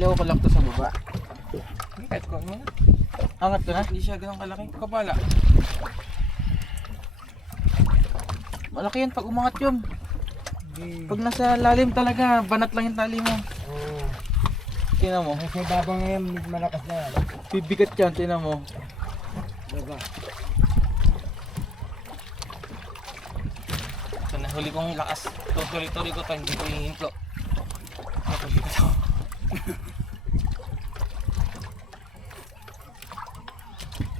Ilaw ko lang to sa baba. Kahit ko ano na. Angat ko na. Hindi siya ganun kalaki. Kapala. Malaki yan pag umangat yun. Pag nasa lalim talaga, banat lang yung tali mo. Oo. Tingnan mo. Nasa babang ngayon, malakas na yan. Bibigat yan, tingnan mo. Diba? Ito na huli kong lakas. Tuloy-tuloy ko to. Hindi ko hihinto. Napabigat ako.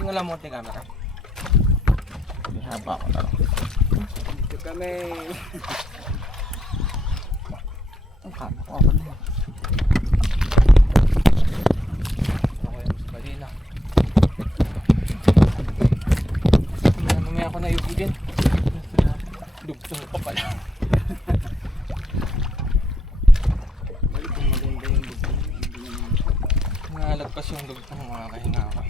Tingnan lang mo ang camera. Haba ko na lang. Dito kami. Ang haba ko ako na. Ako yung mas bali na. Mamaya ako na yuko din. Dugtong pa pala. Maganda yung design. Nalagpas yung dugtong, makakahinga ako.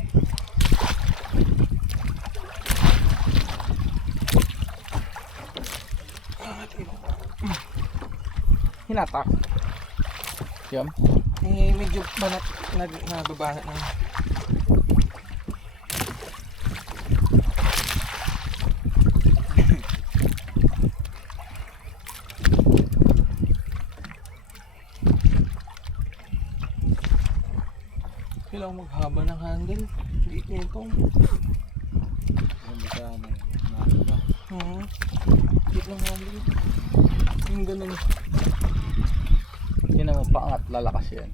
Hinatak. Yan. Eh, medyo banat, nababanat na. Kailangan maghaba ng handle. Liit na ito. Maganda sana. Nakaka. Liit lang handle. Yung ganun. Tingnan mo, paangat, lalakas yan.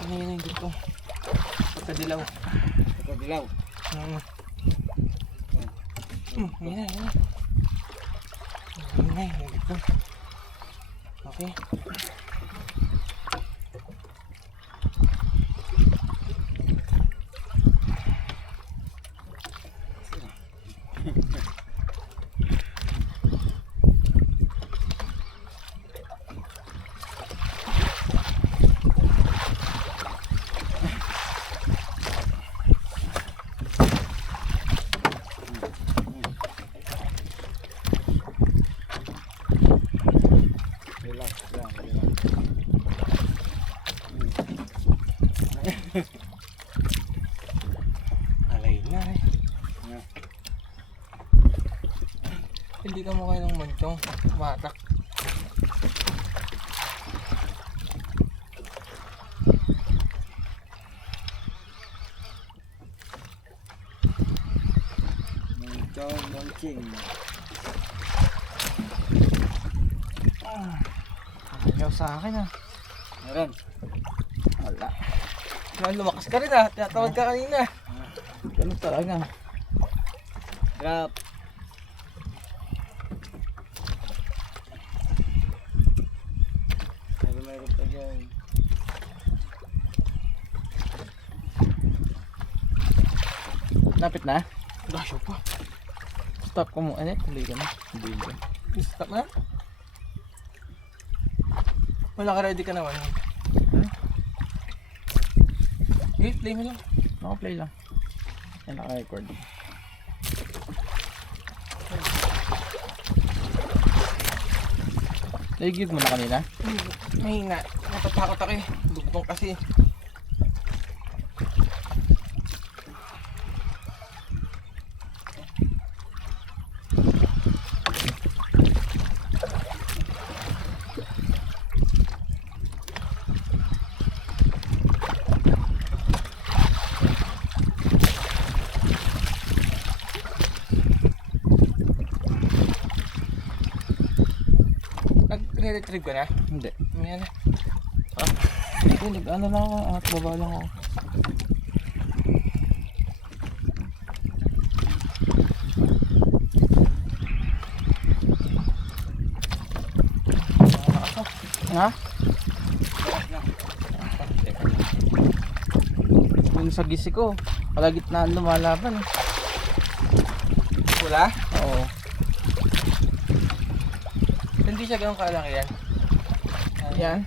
Tingnan yung dito. Pagkadilaw. Pagkadilaw. Yan na, yan na. Yan na, yung dito. Okay. Relax lang. Relax. Alay na eh. Yeah. Hindi ka mukha ng manchong. Matak. Monching. Ayaw sa akin ah. Meron. Wala. Lumakas ka rin ah. Tinatawad ka kanina. Ganun talaga. Drop. Meron pa dyan. Lapit na. Gasyo pa. Stop ko mo. Ano? Tuloy ka na. Hindi ka. Stop na. Wala ka, ready ka naman. Okay, play mo lang. Naka-play lang. Yan, naka-record. Naigig mo na kanina? Mahina. Natatakot ako eh. Dugtong kasi. Nag-retrieve ka na? Hindi. Yan na. Hindi, ano lang ako. Angat baba lang ako. Ha? Yung sa gisi ko, kalagitnaan lumalaban eh. Wala? Oo. Hindi siya ganun kalaki yan. Yan.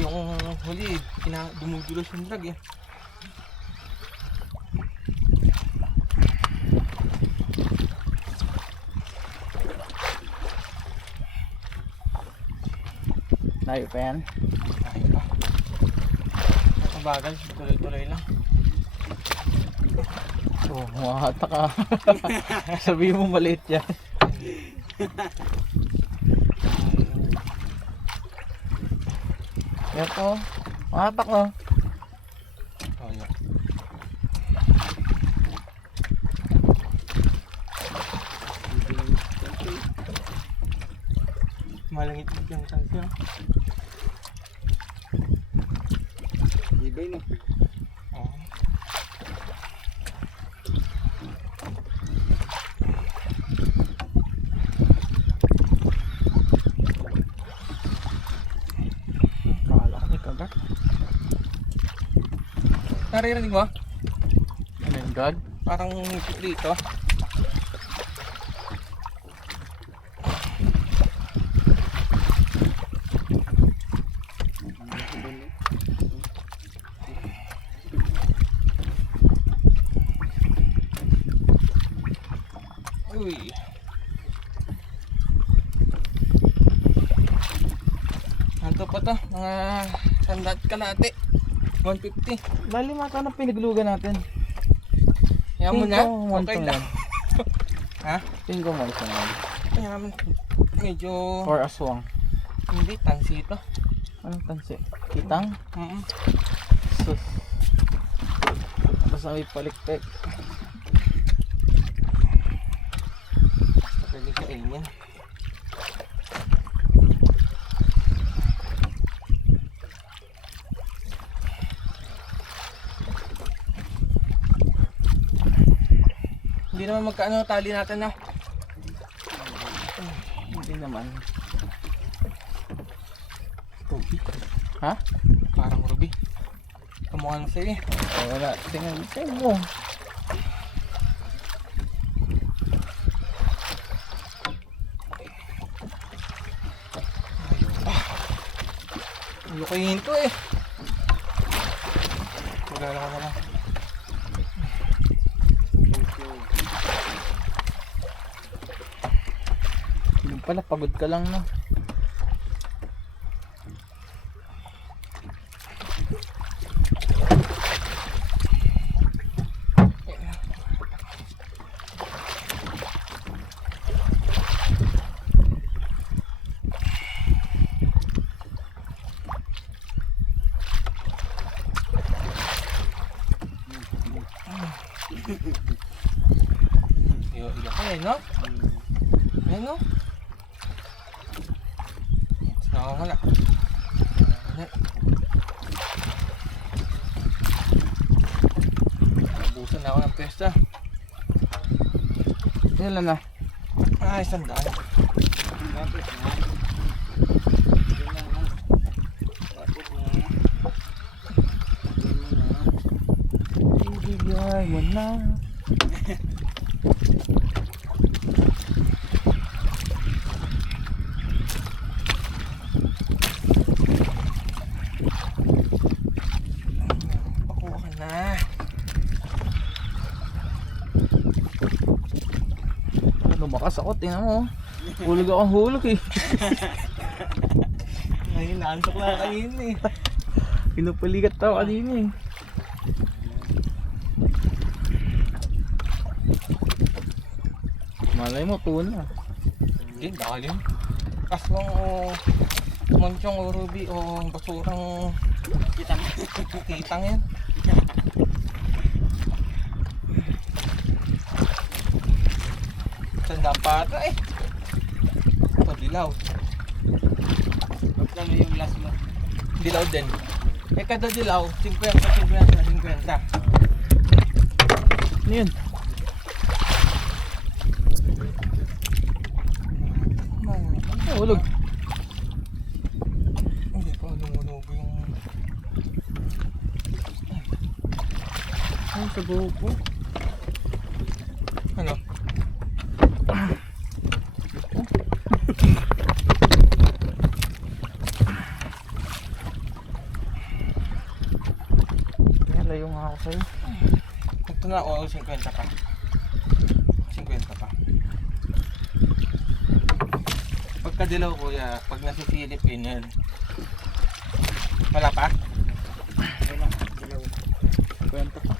Yung huli, dumudulos yung drag eh. Layo pa yan. Tayo pa. Ang bagal, tuloy-tuloy lang. Oh, mahata ka. Sabihin mo maliit yan. Yan po. Mahatak no. Oh, yun. Malangit yung tansya. Ibay no. Oo. Kala ka may kagat. Naririnig mo? Ano yung gag? Parang dito. Uy. Nanto pa to, mga sandat kalate. 150. Lalim ata ng pinaglugan natin. Yan mo na? Okay lang. Ha? Tingin ko mo isa na. Yan. Medyo... Or aswang. Hindi, tansi ito. Anong tansi? Kitang? Sus. Basta may paliktek. Pwede kainin. Hindi naman magkaano tali natin na. Hindi naman. Ruby. Ha? Parang ruby. Kamukha na sa'yo eh. Oh, wala. Tingnan mo. Lukayin to eh. Magala ka na lang. Yung pala, pagod ka lang no. Iyo ka eh, no? Ayan, no? Nakakala. Nabusan na ako ng pesta. Ilan na? Ay, sandaan. Tapos na. Yun na ha. Tapos na. Yun na. Ibigay mo na. Pakuha ka na. Lumakas ako, tingnan mo. Hulog akong hulog eh. Ngayon, naantok lang kayo eh. Pinupalikat tao kanina eh. Malay mo, tuna. Hindi, dalim. Aswang o manchong o ruby o basurang kitang yan. Tanda pa ata eh. Padilaw. Magkano yung last mo? Dilaw din. Eh kada dilaw, 50. Ano yun? Ay, hulog. Hindi pa lumulobo yung... Ay, sa buko. Ano? Kaya layo nga ako sa'yo. Ito na ako, 50 pa. 50 pa. Pagka dilaw kuya, pag nasisilip yun, Wala pa? Wala. Dilaw. Kwento pa.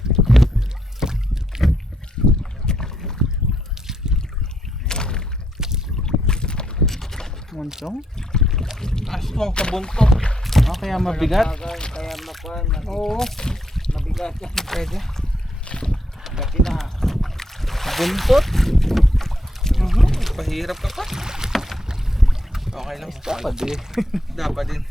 Munsong? Aswang sa bunto. Ah, kaya mabigat. Kaya makuhan. Oo. Mabigat. Pwede. Gati na. Buntot. Pahirap ka pa. Okay lang. Dapat eh. Dapat din.